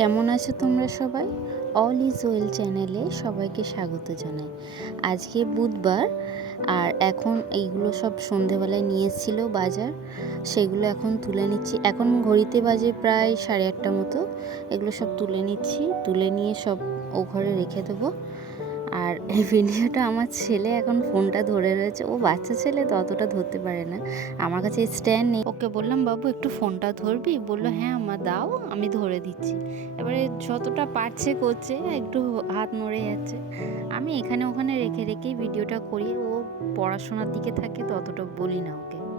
কেমন আছো তোমরা সবাই? অল ইজ ওয়েল চ্যানেলে সবাইকে স্বাগত জানাই। আজকে বুধবার, আর এখন এইগুলো সব সন্ধেবেলায় নিয়ে এসেছিল বাজার। সেগুলো এখন তুলে নিচ্ছি। এখন ঘড়িতে বাজে প্রায় সাড়ে আটটা মতো। এগুলো সব তুলে নিচ্ছি। তুলে নিয়ে সব ও ঘরে রেখে দেবো। আর এই ভিডিওটা আমার ছেলে এখন ফোনটা ধরে রয়েছে। ও বাচ্চা ছেলে তো অতটা ধরতে পারে না। আমার কাছে স্ট্যান্ড নেই। ওকে বললাম, বাবু, একটু ফোনটা ধরবি? বলল হ্যাঁ আমার দাও, আমি ধরে দিচ্ছি। এবারে যতটা পারছে করছে, একটু হাত নড়ে যাচ্ছে। আমি এখানে ওখানে রেখে রেখেই ভিডিওটা করি। ও পড়াশোনার দিকে থাকে ততটা বলি না ওকে।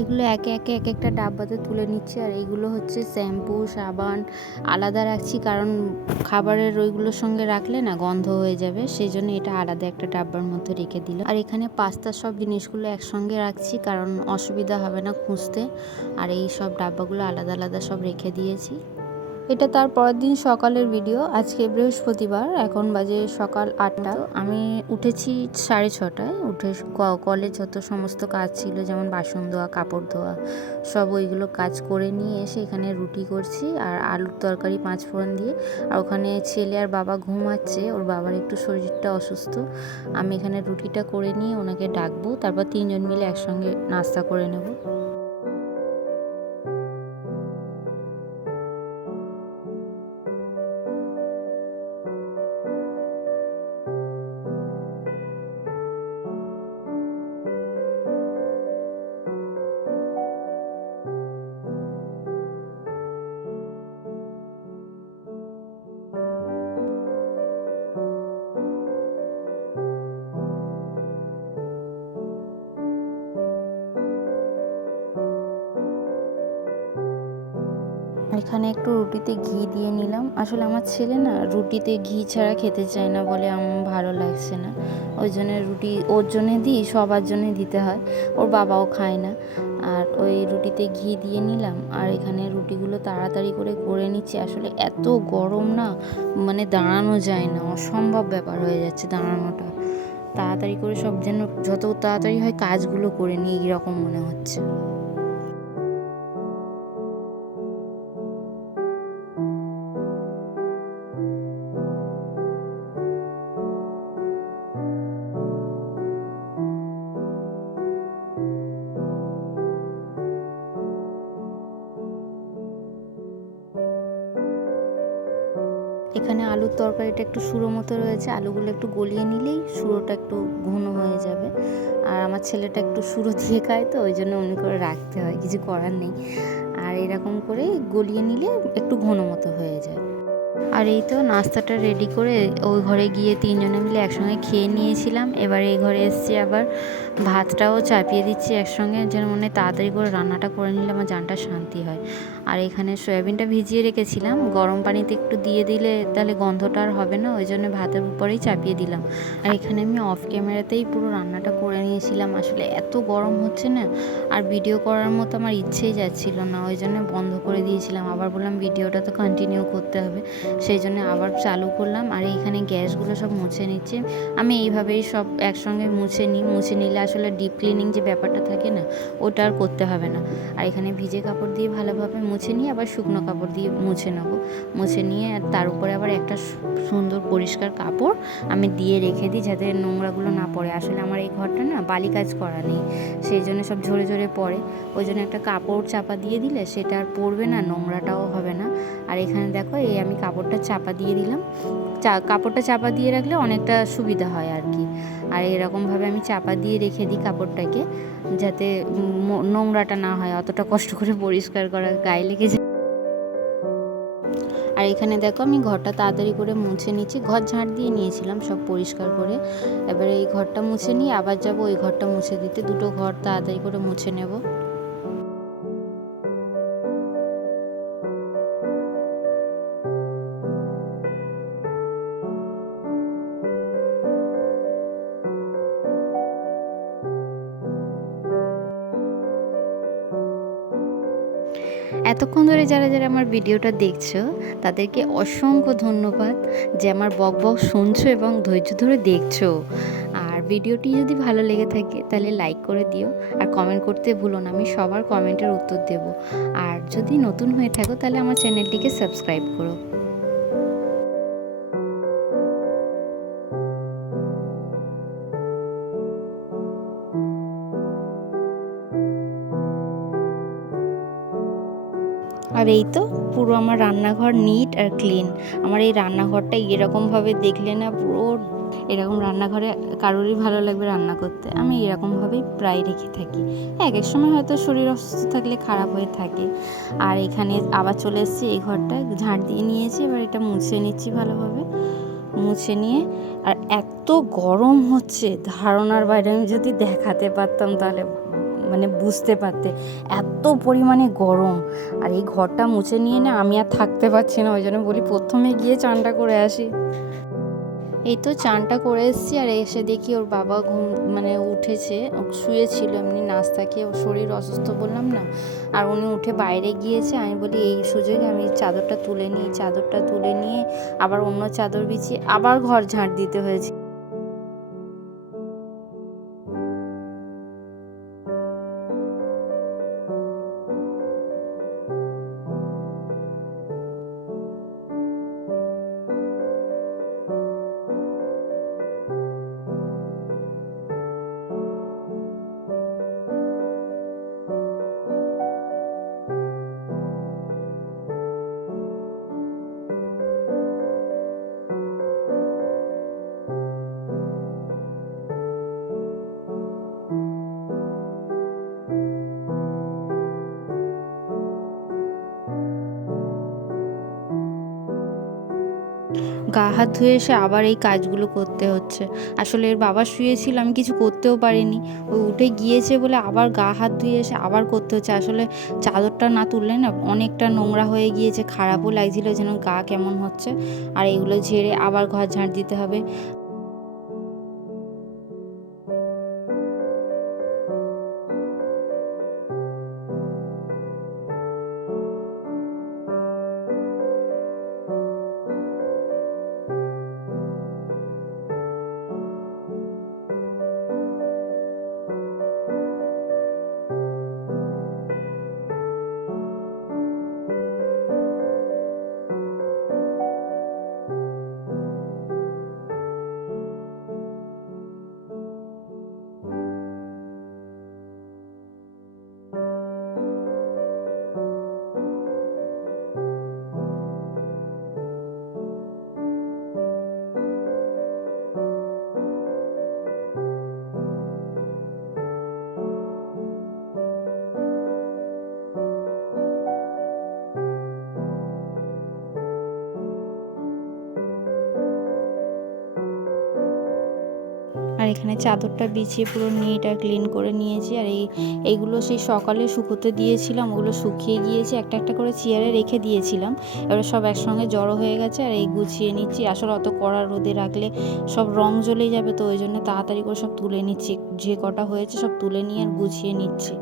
এগুলো একে একে, এক একটা ডাব্বাতে তুলে নিচ্ছি। আর এগুলো হচ্ছে শ্যাম্পু, সাবান, আলাদা রাখছি। কারণ খাবারের ওইগুলোর সঙ্গে রাখলে না গন্ধ হয়ে যাবে। সেই জন্য এটা আলাদা একটা ডাব্বার মধ্যে রেখে দিল আর এখানে পাস্তার সব জিনিসগুলো একসঙ্গে রাখছি, কারণ অসুবিধা হবে না খুঁজতে। আর এই সব ডাব্বাগুলো আলাদা আলাদা সব রেখে দিয়েছি। এটা তার পরের দিন সকালের ভিডিও। আজকে বৃহস্পতিবার, এখন বাজে সকাল আটটা। আমি উঠেছি সাড়ে ছটায়, উঠে কলে যত সমস্ত কাজ ছিল, যেমন বাসন ধোয়া, কাপড় ধোয়া, সব ওইগুলো কাজ করে নিয়ে এসে এখানে রুটি করছি আর আলুর তরকারি, পাঁচ ফোড়ন দিয়ে। আর ওখানে ছেলে আর বাবা ঘুমাচ্ছে, ওর বাবার একটু শরীরটা অসুস্থ। আমি এখানে রুটিটা করে নিয়ে ওনাকে ডাকবো, তারপর তিনজন মিলে একসঙ্গে নাস্তা করে নেব। এখানে একটু রুটিতে ঘি দিয়ে নিলাম। আসলে আমার ছেলে না রুটিতে ঘি ছাড়া খেতে চায় না বলে আমার ভালো লাগছে না। ওই জন্য রুটি ওর জন্যে দিই, সবার জন্যে দিতে হয়। ওর বাবাও খায় না। আর ওই রুটিতে ঘি দিয়ে নিলাম। আর এখানে রুটিগুলো তাড়াতাড়ি করে করে নিচ্ছি। আসলে এত গরম না মানে দাঁড়ানো যায় না। অসম্ভব ব্যাপার হয়ে যাচ্ছে দাঁড়ানোটা। তাড়াতাড়ি করে সব যেন, যত তাড়াতাড়ি হয় কাজগুলো করে নিই, এরকম মনে হচ্ছে। এখানে আলুর তরকারিটা একটু সুরো মতো রয়েছে। আলুগুলো একটু গলিয়ে নিলেই সুরোটা একটু ঘন হয়ে যাবে। আর আমার ছেলেটা একটু সুরো দিয়ে খায় তো, ওই জন্য অমনি করে রাখতে হয়, কিছু করার নেই। আর এরকম করে গলিয়ে নিলে একটু ঘন মতো হয়ে যায়। আর এই তো নাস্তাটা রেডি করে ওই ঘরে গিয়ে তিনজনে মিলে একসঙ্গে খেয়ে নিয়েছিলাম। এবার এই ঘরে এসছি আবার। ভাতটাও চাপিয়ে দিচ্ছি একসঙ্গে, যেন মনে তাড়াতাড়ি করে রান্নাটা করে নিলে আমার জানটা শান্তি হয়। আর এখানে সয়াবিনটা ভিজিয়ে রেখেছিলাম। গরম পানিতে একটু দিয়ে দিলে তাহলে গন্ধটা আর হবে না, ওই জন্য ভাতের উপরেই চাপিয়ে দিলাম। আর এখানে আমি অফ ক্যামেরাতেই পুরো রান্নাটা করে নিয়েছিলাম। আসলে এত গরম হচ্ছে না, আর ভিডিও করার মতো আমার ইচ্ছেই যাচ্ছিল না, ওই জন্য বন্ধ করে দিয়েছিলাম। আবার বললাম, ভিডিওটা তো কন্টিনিউ করতে হবে। সেই জন্য আবার চালু করলাম আর এইখানে গ্যাসগুলো সব মুছে নিচ্ছে। আমি এইভাবেই সব একসঙ্গে মুছে নিই। মুছে নিলে আসলে ডিপ ক্লিনিং যে ব্যাপারটা থাকে না, ওটা আর করতে হবে না। আর এখানে ভিজে কাপড় দিয়ে ভালোভাবে মুছে নিয়ে আবার শুকনো কাপড় দিয়ে মুছে নেব। মুছে নিয়ে আর তার উপরে আবার একটা সুন্দর পরিষ্কার কাপড় আমি দিয়ে রেখে দিই যাতে নোংরাগুলো না পড়ে। আসলে আমার এই ঘরটা না বালি কাজ করা নেই, সেই জন্য সব ঝরে ঝরে পড়ে। ওই জন্য একটা কাপড় চাপা দিয়ে দিলে সেটা আর পড়বে না, নোংরাটাও হবে না। এখানে দেখো, এই আমি কাপড়টা চাপা দিয়ে দিলাম। চা, কাপড়টা চাপা দিয়ে রাখলে অনেকটা সুবিধা হয় আর কি। আর এরকমভাবে আমি চাপা দিয়ে রেখে দিই কাপড়টাকে, যাতে নোংরাটা না হয়, অতটা কষ্ট করে পরিষ্কার করা, গায়ে লেগে যায়। আর এখানে দেখো, আমি ঘরটা তাড়াতাড়ি করে মুছে নিচ্ছি ঘর ঝাঁট দিয়ে নিয়েছিলাম সব পরিষ্কার করে। এবারে এই ঘরটা মুছে নিয়ে আবার যাব ওই ঘরটা মুছে দিতে। দুটো ঘর তাড়াতাড়ি করে মুছে নেব। যারা আমার ভিডিওটা দেখছ, তাদেরকে অসংখ্য ধন্যবাদ যে আমার বক বক শুনছো এবং ধৈর্য ধরে দেখছ। আর ভিডিওটি যদি ভালো লেগে থাকে, তাহলে লাইক করে দিও। আর কমেন্ট করতে ভুলো না, আমি সবার কমেন্টের উত্তর দেব। আর যদি নতুন হয়ে থাকো, তাহলে আমার চ্যানেলটিকে সাবস্ক্রাইব করো। আর এই তো পুরো আমার রান্নাঘর নিট আর ক্লিন আমার এই রান্নাঘরটা এরকমভাবে দেখলে না পুরো এরকম রান্নাঘরে কারোরই ভালো লাগবে রান্না করতে। আমি এরকমভাবেই প্রায় রেখে থাকি। এক এক সময় হয়তো শরীর অসুস্থ থাকলে খারাপ হয়ে থাকে। আর এখানে আবার চলে এসেছি, এই ঘরটা ঝাঁট দিয়ে নিয়েছি, এবার এটা মুছে নিচ্ছি ভালোভাবে। মুছে নিয়ে, আর এত গরম হচ্ছে, ধারণার বাইরে আমি যদি দেখাতে পারতাম তাহলে মানে বুঝতে পারতে। এত পরিমাণে গরম। আর এই ঘরটা মুছে নিয়ে না আমি আর থাকতে পারছি না, ওই জন্য বলি প্রথমে গিয়ে চানটা করে আসি। এই তো চানটা করে এসেছি আর এসে দেখি ওর বাবা ঘুম মানে উঠেছে। শুয়েছিল, এমনি নাস্তা খেয়ে ওর শরীর অসুস্থ বললাম না। আর উনি উঠে বাইরে গিয়েছে, আমি বলি এই সুযোগে আমি চাদরটা তুলে নিই, চাদরটা তুলে নিয়ে আবার অন্য চাদর বিছিয়ে আবার ঘর ঝাঁট দিতে হয়েছে। গা হাত ধুয়ে এসে আবার এই কাজগুলো করতে হচ্ছে। আসলে এর বাবা শুয়েছিল, আমি কিছু করতেও পারিনি। ও উঠে গিয়েছে বলে আবার গা হাত ধুয়ে এসে আবার করতে হচ্ছে। আসলে চাদরটা না তুললে না অনেকটা নোংরা হয়ে গিয়েছে, খারাপও লাগছিল যেন গা কেমন হচ্ছে। আর এগুলো ঝেড়ে আবার ঘর ঝাঁট দিতে হবে। আর এখানে চাদরটা বিছিয়ে পুরো নিট আর ক্লিন করে নিয়েছি। আর এই, এইগুলো সেই সকালে শুকোতে দিয়েছিলাম, ওগুলো শুকিয়ে গিয়েছে। একটা একটা করে চেয়ারে রেখে দিয়েছিলাম। এবার সব একসঙ্গে জড়ো হয়ে গেছে আর এই গুছিয়ে নিচ্ছি। আসলে অত কড়া রোদে রাখলে সব রং জ্বলে যাবে, তো ওই জন্য তাড়াতাড়ি করে সব তুলে নিচ্ছি। যে কটা হয়েছে সব তুলে নিয়ে আর গুছিয়ে নিচ্ছি।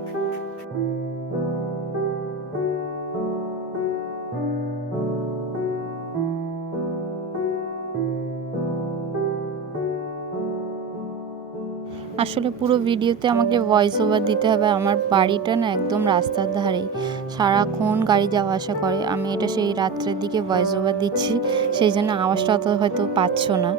আসলে পুরো ভিডিওতে আমাকে ভয়েস ওভার দিতে হবে। আমার বাড়িটা না একদম রাস্তার ধারেই। সারাক্ষণ গাড়ি যাওয়া আসা করে। আমি এটা সেই রাত্রের দিকে ভয়েস ওভার দিচ্ছি। সেই জন্য আওয়াজটা অত হয়তো পাচ্ছ না।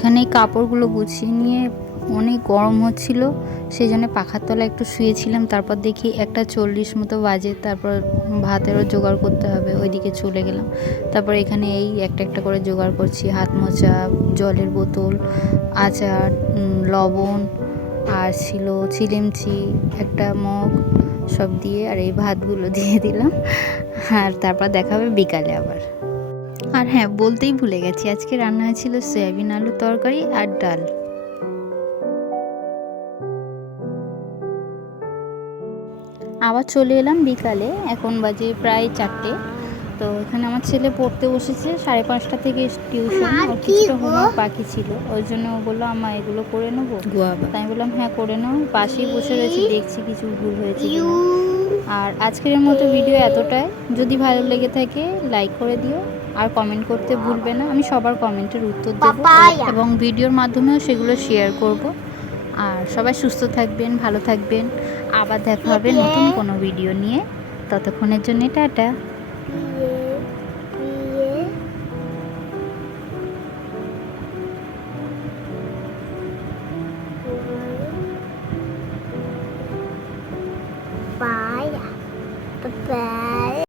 এখানে কাপড়গুলো গুছিয়ে নিয়ে অনেক গরম হচ্ছিল সেই জন্য পাখার তলায় একটু শুয়েছিলাম, তারপর দেখি একটা চল্লিশ মতো বাজে, তারপর ভাতেরও জোগাড় করতে হবে, ওইদিকে চলে গেলাম। তারপর এখানে এই একটা একটা করে জোগাড় করছি, হাত মোচা জলের বোতল, আচার লবণ, আর ছিল চিলিমচি, একটা মগ, সব দিয়ে আর এই ভাতগুলো দিয়ে দিলাম। আর তারপর দেখা হবে বিকালে আবার। আর হ্যাঁ বলতেই ভুলে গেছি আজকে রান্না হয়েছিল সয়াবিন আলুর তরকারি আর ডাল। আবার চলে এলাম বিকালে এখন বাজে প্রায় চারটে। তো এখানে আমার ছেলে পড়তে বসেছে সাড়ে পাঁচটা থেকে টিউশন ওর কিছুটা হোমওয়ার্ক বাকি ছিল। ওই জন্য ও বলল আমার এগুলো করে নেব? তাই আমি বললাম হ্যাঁ করে নাও পাশেই বসে রয়েছে দেখছি কিছু ভুল হয়েছে আর আজকের মতো ভিডিও এতটাই। যদি ভালো লেগে থাকে লাইক করে দিও। আর কমেন্ট করতে ভুলবে না। আমি সবার কমেন্টের উত্তর দেবো এবং ভিডিওর মাধ্যমেও সেগুলো শেয়ার করব। আর সবাই সুস্থ থাকবেন ভালো থাকবেন। আবার দেখা হবে নতুন কোনো ভিডিও নিয়ে। ততক্ষণের জন্য টাটা।